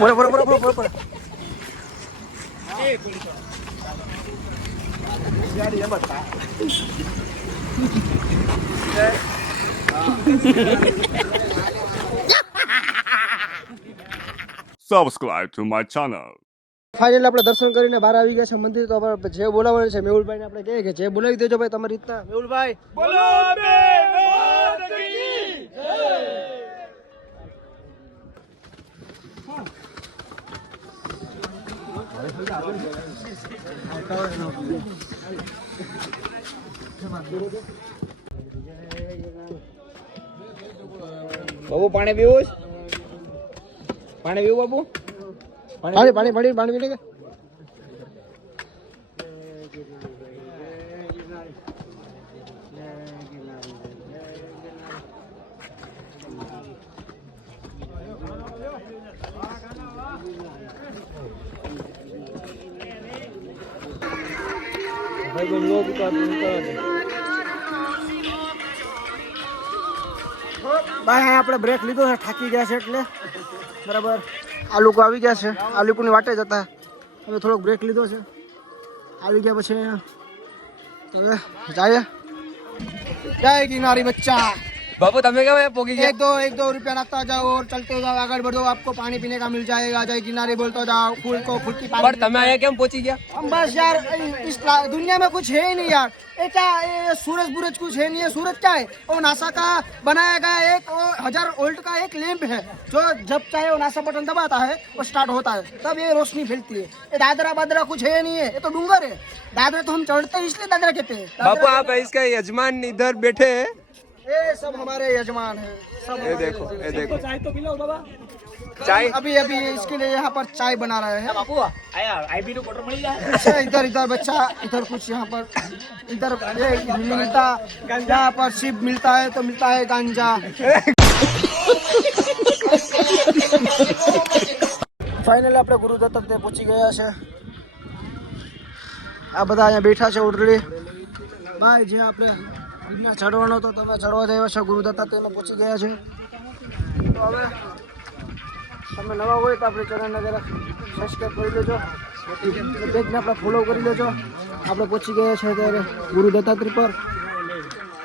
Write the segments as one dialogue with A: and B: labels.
A: બોલો બોલો બોલો બોલો બોલો બોલો
B: subscribe to my channel.
A: Final આપણે દર્શન કરીને બહાર આવી ગયા છે મંદિર તો આપણે જે બોલાવવાનું છે મેહુલભાઈને આપણે કહીએ કે જે બોલાવી દેજો ભાઈ તમારી રીતના. મેહુલભાઈ
C: બાબુ પાણી પીવું? પાણી પીવું બાબુ?
A: પાણી પાણી પાણી પાણી પી લે કે ભાઈ આપણે બ્રેક લીધો છે, થાકી ગયા છે એટલે. બરાબર. આ લોકો આવી ગયા છે. આ વાટે જ હતા હવે થોડોક બ્રેક લીધો છે. આવી ગયા પછી જાય જય કિનારી બચ્ચા.
C: बाबू तमें क्या पोगी
A: एक दो एक दो रुपया लगता जाओ और चलते जाओ अगर बढ़ो आपको पानी पीने का मिल जाएगा जाए किनारे बोलते जाओ फूल को फूल की
C: पानी तमें आया क्या पहुँची गया?
A: हम बस यार इस दुनिया में कुछ है ही नहीं यार। क्या सूरज बुरज कुछ है नहीं है सूरज क्या है? और नासा का बनाया गया एक हज़ार ओल्ट का एक लैंप है जो जब चाहे वो नासा बटन दबाता है वो स्टार्ट होता है। तब ये रोशनी फैलती है। ये दादरा बादरा कुछ है नहीं है ये तो डूंगर है। दादरा तो हम चढ़ते हैं इसलिए दादरा कहते हैं। बाबू
C: आप इसका यजमान इधर बैठे हैं।
A: ये सब हमारे यजमान है सब
C: ये
A: हमारे
C: देखो
A: यजमान
C: ये
A: हैं।
C: देखो
A: चाय तो पिलाओ बाबा
C: चाय
A: अभी अभी इसके लिए यहाँ पर चाय बना रहे हैं
C: बापू आया आईबी નું બોટલ મળી જાય
A: अच्छा इधर इधर बच्चा इधर कुछ यहाँ पर इधर ये नहीं मिलता यहाँ पर शिव मिलता है तो मिलता है गांजा ફાઇનલ આપણે ગુરુ દત્ત તે પહોંચી ગયા છે આ બધા અહીંયા બેઠા છે ઓલરેડી ભાઈ જે આપણે ચડવાનો તો તમે ચડવા જવા છો. ગુરુદત્તા દત્ત તેમાં પહોંચી ગયા છે. તો હવે તમે નવા હોય તો આપણે ચેનલને જરા સબસ્ક્રાઈબ કરી લેજો. પેજને આપણે ફોલો કરી લેજો. આપણે પહોંચી ગયા છે ત્યારે ગુરુ દત્તાત્રી પર.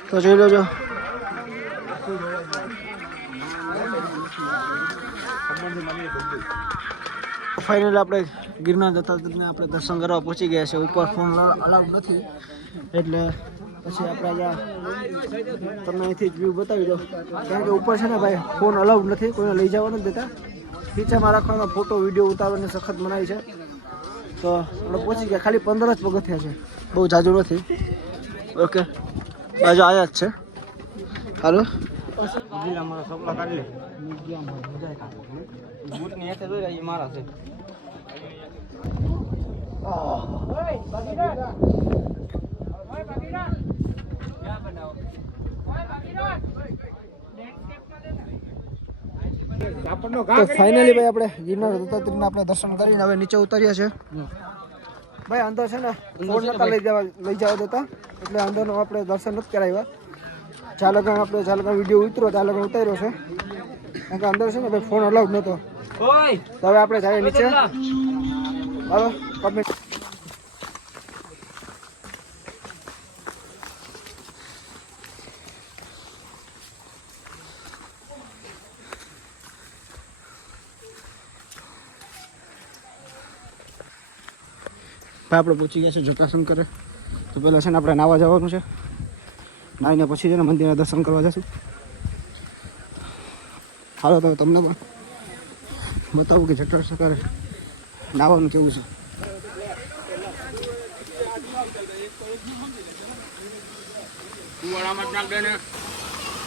A: તો જોઈ લેજો. ફાઇનલ આપણે ગિરનાર દત્તાત્રીને આપણે દર્શન કરવા પહોંચી ગયા છે. ઉપર ફોન અલાઉડ નથી. એટલે પછી આપણે અહીંયા તમને અહીંથી વ્યૂ બતાવી દો કારણ કે ઉપર છે ને ભાઈ ફોન અલાઉડ નથી, કોઈને લઈ જવા નથી દેતા. ખીચામાં રાખવાનો ફોટો વીડિયો ઉતારવાની સખત મનાઈ છે. તો આપણે પહોંચી ગયા. ખાલી પંદર જ પગથિયા છે. બહુ જાજુ નથી. ઓકે. બાજુ આયા જ છે. હાલો. તો ફાઇનલી ભાઈ આપણે ગિરનાર દત્તાત્રેયના આપણે દર્શન કરીને હવે નીચે ઉતર્યા છે ભાઈ અંદર છે ને ફોન નતા લઈ જવા લઈ જવા દેતા. એટલે અંદરનો આપણે દર્શન નથી કરાવ્યા. ચાલકણ આપણે ચાલકણ વીડિયો ઉતરો ચાલકણ ઉતાર્યો છે. કારણ કે અંદર છે ને ભાઈ ફોન અલાઉડ નહોતો તો હવે આપણે જઈએ નીચે. હાલો કમેન્ટ ભાઈ આપણે પહોંચી ગયા છે જટાશંકરે તો પહેલાં છે ને આપણે નાવા જવાનું છે. નાહીને પછી છે ને મંદિરના દર્શન કરવા જશું. હાલો તો તમને પણ બતાવું કે જટાશંકરે નાવાનું કેવું છે.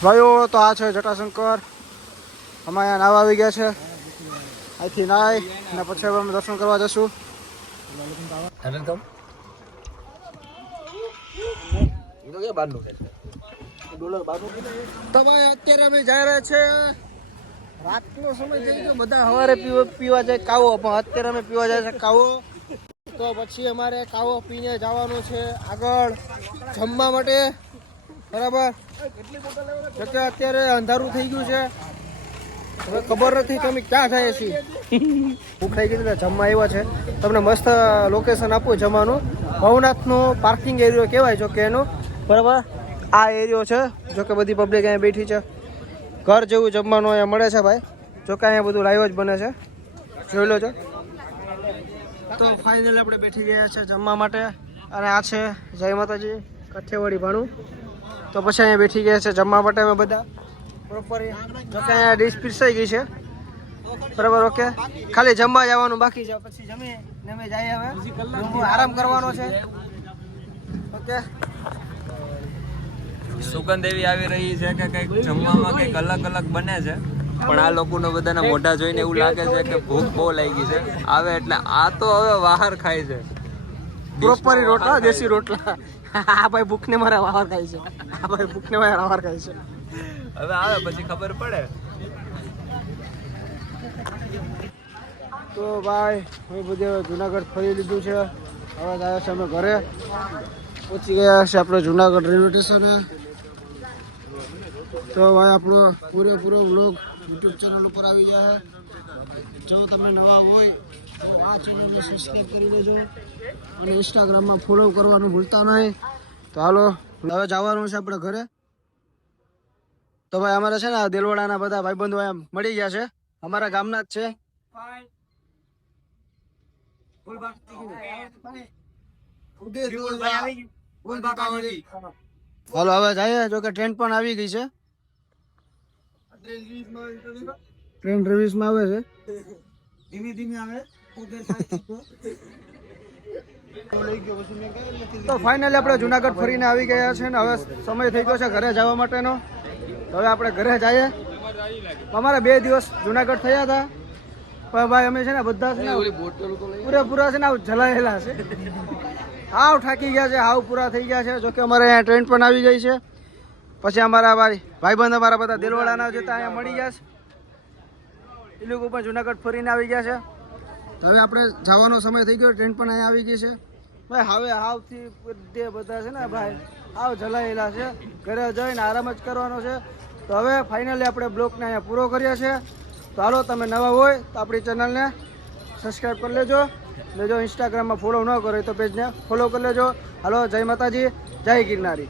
A: ભાઈઓ, તો આ છે જટાશંકર અમે અહીંયા નાવા આવી ગયા છે. અહીંથી નાય, અને પછી અમે દર્શન કરવા જશું. ભાઈ, અત્યારે અમે જઈ છે. રાતનો સમય થઈ ગયો. બધા સવારે પીવા જાય કાવો, પણ અત્યારે અમે પીવા જાય છે કાવો. તો પછી અમારે કાવો પીને જવાનું છે આગળ. જમવા માટે. બરાબર? અત્યારે અંધારું થઈ ગયું છે. હવે ખબર નથી અમે ક્યાં જાય છીએ. ભૂખ લાગી ગઈ જમવા આવ્યા છે. તમને મસ્ત લોકેશન આપું જમવાનું. ભવનાથનો પાર્કિંગ એરિયો કહેવાય જો કે એનો. બરાબર? આ એરિયો છે. જો કે બધી પબ્લિક અહીંયા બેઠી છે. ઘર જેવું જમવાનું અહીંયા મળે છે ભાઈ. જો કે અહીંયા બધું લાઈવ જ બને છે. જોઈ લો છો તો ફાઇનલ આપણે બેઠી ગયા છે જમવા માટે. અને આ છે જય માતાજી. કઠિયાવાડી ભાણું. તો પછી અહીંયા બેઠી ગયા છે જમવા માટે અમે બધા. પ્રોપર અહીંયા ડીશ પીરસાઈ ગઈ છે. બરાબર ઓકે ખાલી જમવા જવાનું બાકી છે પછી જમી ને અમે જઈએ હવે. આરામ કરવાનો છે. ઓકે
B: સુગંધ એવી આવી રહી છે કે કંઈક જમવામાં કંઈક અલગ અલગ બને છે. પણ આ લોકોને બધાના મોઢા જોઈને એવું લાગે છે કે ભૂખ બહુ લાગી છે. આવે એટલે આ તો હવે બહાર ખાય છે.
A: પ્રોપર રોટલા દેશી રોટલા. આ ભાઈ ભૂખને મારા વાહર ખાય છે. આ ભાઈ ભૂખને મારા વાહર ખાય છે.
B: હવે આવે, પછી ખબર પડે.
A: તો ભાઈ હું બધે જુનાગઢ ફરી લીધું છે. હવે આવ્યા છે અમે ઘરે. પહોંચી ગયા છે આપણે જુનાગઢ રેલવે સ્ટેશને. તો ભાઈ, આપણો પૂરેપૂરો વ્લોગ યુટ્યુબ ચેનલ ઉપર આવી જાય જો તમે નવા હોય, તો આ ચેનલને સબસ્ક્રાઈબ કરી લેજો અને ઇન્સ્ટાગ્રામમાં ફોલો કરવાનું ભૂલતા નહીં. તો હાલો, હવે જવાનું છે આપણે ઘરે. તો ભાઈ અમારે છે ને દેલવાડાના બધા ભાઈબંધો એમ મળી ગયા છે. અમારા ગામના જ છે. હાલો, હવે જઈએ. જો કે ટ્રેન પણ આવી ગઈ છે. ટ્રેન રિવ્યુઝમાં આવે છે. ધીમે ધીમે આવે તો ફાઇનલી આપણે જુનાગઢ ફરીને આવી ગયા છે ને. હવે સમય થઈ ગયો છે ઘરે જવા માટેનો. તો હવે આપણે ઘરે જઈએ. અમારે બે દિવસ જુનાગઢ થયા હતા. પણ ભાઈ અમે છે ને બધા છે ને પૂરેપૂરા છે ને જલાયેલા છે. હાવ થાકી ગયા છે હાવ પૂરા થઈ ગયા છે. જોકે અમારે અહીંયા ટ્રેન પણ આવી ગઈ છે. પછી અમારા ભાઈ ભાઈબંધ અમારા બધા દિલવાડાના જતા અહીંયા મળી ગયા છે. એ લોકો પણ જુનાગઢ ફરીને આવી ગયા છે. હવે આપણે જવાનો સમય થઈ ગયો ટ્રેન પણ અહીંયા આવી ગઈ છે. ભાઈ, હવે આવથી બધે બધા છે ને ભાઈ આવ જલાયેલા છે. ઘરે જઈને આરામ જ કરવાનો છે. તો હવે ફાઇનલી આપણે બ્લોકને અહીંયા પૂરો કર્યો છે તો હાલો, તમે નવા હોય તો આપણી ચેનલને સબસ્ક્રાઈબ કરી લેજો. ને જો ઇન્સ્ટાગ્રામમાં ફોલો ન કરો તો પેજને ફોલો કરી લેજો. હાલો, જય માતાજી, જય ગિરનારી.